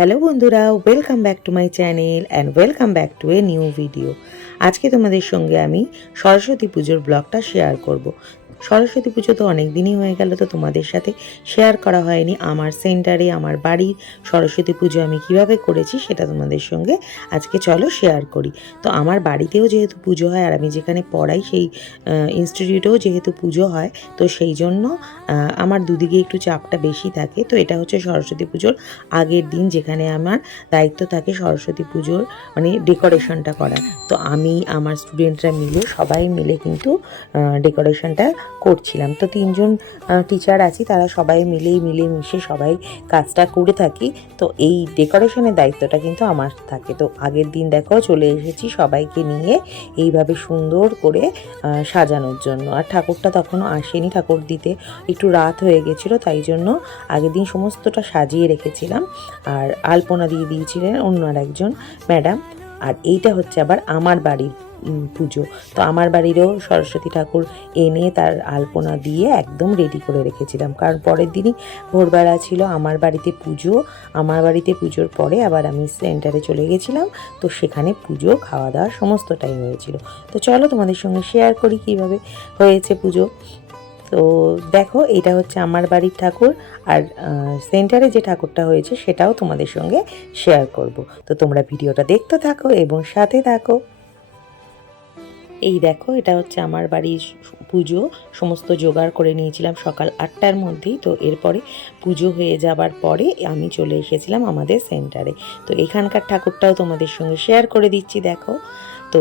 Hello বন্ধুরা, welcome back to my channel and welcome back to a new video. আজকে তোমাদের সঙ্গে আমি সরস্বতী পুজোর ব্লগটা শেয়ার করব। সরস্বতী পুজো তো অনেক দিনই হয়ে গেল, তো তোমাদের সাথে শেয়ার করা হয়নি আমার সেন্টারে আমার বাড়ির সরস্বতী পুজো আমি কিভাবে করেছি সেটা তোমাদের সঙ্গে আজকে চলো শেয়ার করি। তো আমার বাড়িতেও যেহেতু পুজো হয় আর আমি যেখানে পড়াই সেই ইনস্টিটিউটেও যেহেতু পুজো হয়, তো সেই জন্য আমার দুদিকে একটু চাপটা বেশি থাকে। তো এটা হচ্ছে সরস্বতী পুজোর আগের দিন, যেখানে আমার দায়িত্ব থাকে সরস্বতী পুজোর মানে ডেকোরেশনটা করা। তো আমি আমার স্টুডেন্টরা মিলে সবাই মিলে কিন্তু ডেকোরেশনটা করছিলাম। তো তিনজন টিচার আছি, তারা সবাই মিলেমিশে সবাই কাজটা করে থাকি। তো এই ডেকোরেশনের দায়িত্বটা কিন্তু আমার থাকে। তো আগের দিন দেখো চলে এসেছি সবাইকে নিয়ে এইভাবে সুন্দর করে সাজানোর জন্য। আর ঠাকুরটা তখনও আসেনি, ঠাকুর দিতে একটু রাত হয়ে গেছিলো, তাই জন্য আগের দিন সমস্তটা সাজিয়ে রেখেছিলাম। আর আলপনা দিয়ে দিয়েছিলেন অন্য আর একজন ম্যাডাম। আর এইটা হচ্ছে আবার আমার বাড়ির পুজো। তো আমার বাড়িরও সরস্বতী ঠাকুর এনে তার আলপনা দিয়ে একদম রেডি করে রেখেছিলাম, কারণ পরের দিনই ভোরবেলা ছিল আমার বাড়িতে পুজো। আমার বাড়িতে পুজোর পরে আবার আমি সেন্টারে চলে গেছিলাম, তো সেখানে পুজো খাওয়া দাওয়া সমস্তটাই হয়েছিল। তো চলো তোমাদের সঙ্গে শেয়ার করি কীভাবে হয়েছে পুজো। তো দেখো, এটা হচ্ছে আমার বাড়ির ঠাকুর, আর সেন্টারে যে ঠাকুরটা হয়েছে সেটাও তোমাদের সঙ্গে শেয়ার করব। তো তোমরা ভিডিওটা দেখতে থাকো এবং সাথে থাকো। এই দেখো, এটা হচ্ছে আমার বাড়ির পুজো। সমস্ত জোগাড় করে নিয়েছিলাম সকাল 8টার মধ্যেই। তো এরপরে পুজো হয়ে যাবার পরে আমি চলে এসেছিলাম আমাদের সেন্টারে। তো এখানকার ঠাকুরটাও তোমাদের সঙ্গে শেয়ার করে দিচ্ছি। দেখো, তো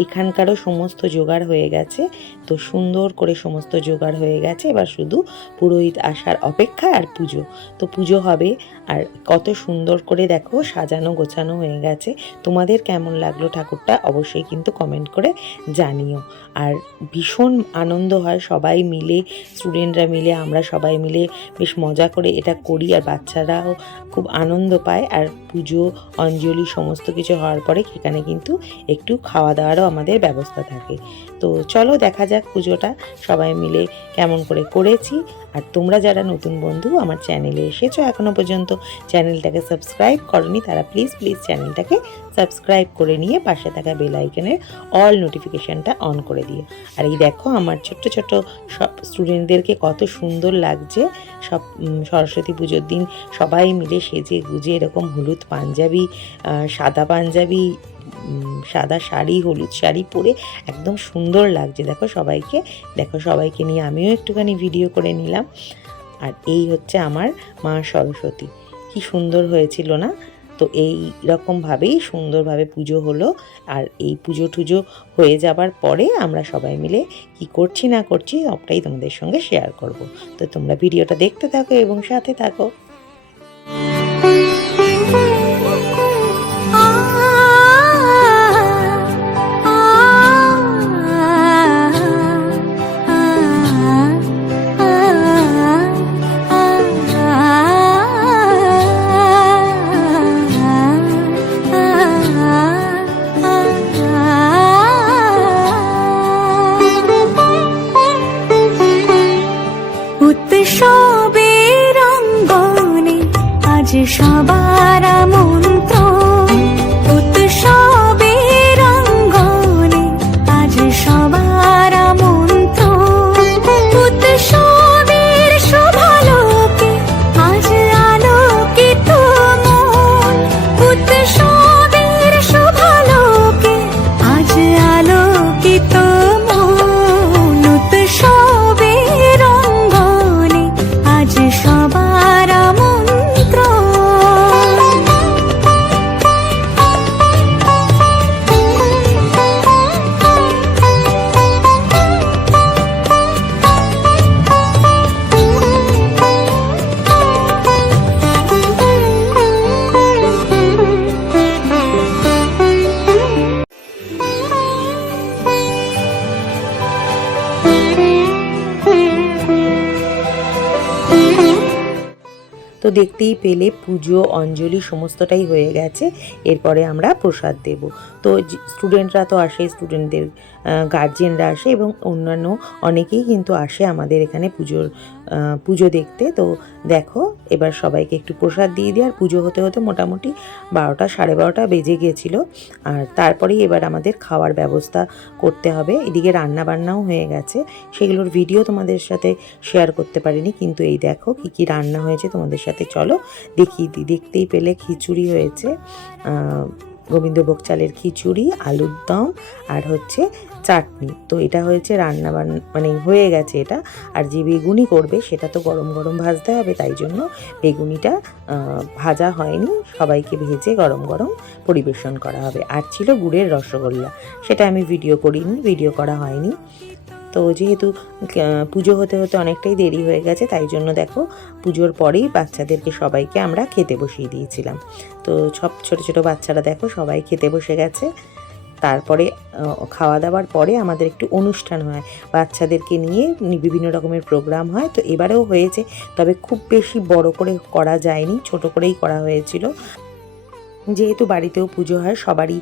এইখানকারও সমস্ত জোগাড় হয়ে গেছে। তো সুন্দর করে সমস্ত জোগাড় হয়ে গেছে, এবার শুধু পুরোহিত আসার অপেক্ষা আর পুজো। তো পুজো হবে। আর কত সুন্দর করে দেখো সাজানো গোছানো হয়ে গেছে। তোমাদের কেমন লাগলো ঠাকুরটা অবশ্যই কিন্তু কমেন্ট করে জানিও। আর ভীষণ আনন্দ হয় সবাই মিলে, স্টুডেন্টরা মিলে, আমরা সবাই মিলে বেশ মজা করে এটা করি। আর বাচ্চারাও খুব আনন্দ পায়। আর পুজো অঞ্জলি সমস্ত কিছু হওয়ার পরে সেখানে কিন্তু একটু খাওয়া দাওয়ারও আমাদের ব্যবস্থা থাকে। তো চলো দেখা যাক পুজোটা সবাই মিলে কেমন করে করেছি। আর তোমরা যারা নতুন বন্ধু আমার চ্যানেলে এসেছো এখনও পর্যন্ত চ্যানেলটাকে সাবস্ক্রাইব করনি, তারা প্লিজ চ্যানেলটাকে সাবস্ক্রাইব করে নিয়ে পাশে থাকা বেল আইকনের অল নোটিফিকেশানটা অন করে দিও। আর এই দেখো, আমার ছোট্ট সব স্টুডেন্টদেরকে কত সুন্দর লাগছে। সব সরস্বতী পুজোর দিন সবাই মিলে সেজে গুজে এরকম হলুদ পাঞ্জাবি, সাদা পাঞ্জাবি, সাদা শাড়ি, হলুদ শাড়ি পরে একদম সুন্দর লাগছে। দেখো সবাইকে নিয়ে আমিও একটুখানি ভিডিও করে নিলাম। আর এই হচ্ছে আমার মা সরস্বতী, কি সুন্দর হয়েছিল না? তো এই রকমভাবেই সুন্দরভাবে পুজো হলো। আর এই পুজো টুজো হয়ে যাবার পরে আমরা সবাই মিলে কি করছি না করছি সবটাই তোমাদের সঙ্গে শেয়ার করব। তো তোমরা ভিডিওটা দেখতে থাকো এবং সাথে থাকো। উৎসবের অঙ্গনে আজ সবার মন্ত্র, উৎসবের অঙ্গনে আজ সবার মন্ত্র, উৎসবের শোভালোকে আজ আলোকিত মন, উৎসবের শোভালোকে আজ আলোকিত মন, উৎসবের অঙ্গনে আজ সবার মন্ত্র। তো দেখতেই পেলে পুজো অঞ্জলি সমস্তটাই হয়ে গেছে। এরপরে আমরা প্রসাদ দেব। তো স্টুডেন্টরা তো আসে, স্টুডেন্টদের গার্জিয়ানরা আসে এবং অন্যান্য অনেকেই কিন্তু আসে আমাদের এখানে পুজো দেখতে। তো দেখো এবার সবাইকে একটু প্রসাদ দিয়ে দিই। আর পুজো হতে হতে মোটামুটি 12টা 12:30 বেজে গিয়েছিলো। আর তারপরেই এবার আমাদের খাওয়ার ব্যবস্থা করতে হবে। এদিকে রান্না বান্নাও হয়ে গেছে, সেগুলোর ভিডিও তোমাদের সাথে শেয়ার করতে পারিনি, কিন্তু এই দেখো কি কি রান্না হয়েছে তোমাদের সাথে চলো দেখিয়ে দিই। দেখতেই পেলে খিচুড়ি হয়েছে, গোবিন্দভোগ চালের খিচুড়ি, আলুর দম আর হচ্ছে চাটনি। তো এটা হয়েছে রান্না বান্না, মানে হয়ে গেছে এটা। আর যে বেগুনি করবে সেটা তো গরম গরম ভাজতে হবে, তাই জন্য বেগুনিটা ভাজা হয়নি, সবাইকে ভেজে গরম গরম পরিবেশন করা হবে। আর ছিল গুড়ের রসগোল্লা, সেটা আমি ভিডিও করিনি, ভিডিও করা হয়নি। তো যেহেতু পুজো হতে হতে অনেকটাই দেরি হয়ে গেছে, তাই জন্য দেখো পুজোর পরেই বাচ্চাদেরকে সবাইকে আমরা খেতে বসিয়ে দিয়েছিলাম। তো সব ছোট ছোট বাচ্চারা দেখো সবাই খেতে বসে গেছে। তারপরে খাওয়া দাওয়ার পরে আমাদের একটু অনুষ্ঠান হয়, বাচ্চাদেরকে নিয়ে বিভিন্ন রকমের প্রোগ্রাম হয়। তো এবারেও হয়েছে, তবে খুব বেশি বড় করে করা যায়নি, ছোট করেই করা হয়েছিল। যেহেতু বাড়িতেও পুজো হয়, সবারই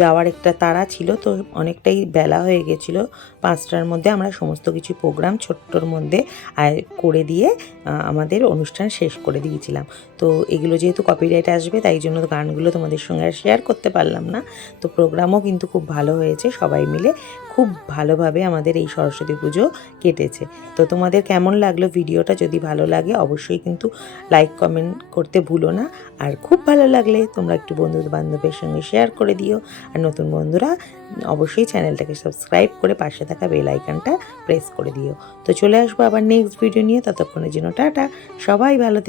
যাওয়ার একটা তাড়া ছিল, তো অনেকটাই বেলা হয়ে গেছিলো। 5টার মধ্যে আমরা সমস্ত কিছু প্রোগ্রাম ছোট্টর মধ্যে করে দিয়ে আমাদের অনুষ্ঠান শেষ করে দিয়েছিলাম। তো এগুলো যেহেতু কপিরাইট আসবে, তাই জন্য গানগুলো তোমাদের সঙ্গে আর শেয়ার করতে পারলাম না। তো প্রোগ্রামও কিন্তু খুব ভালো হয়েছে, সবাই মিলে খুব ভালোভাবে আমাদের এই সরস্বতী পুজো কেটেছে। তো তোমাদের কেমন লাগলো ভিডিওটা? যদি ভালো লাগে অবশ্যই কিন্তু লাইক কমেন্ট করতে ভুলো না। আর খুব ভালো লাগলে তোমরা একটু বন্ধু বান্ধবের সঙ্গে শেয়ার করে দিও। আর নতুন বন্ধুরা অবশ্যই চ্যানেলটাকে সাবস্ক্রাইব করে পাশে থাকা বেল আইকনটা প্রেস করে দিও। তো চলে আসবো আবার নেক্সট ভিডিও নিয়ে, ততক্ষণের জন্য টাটা, সবাই ভালো থেকো।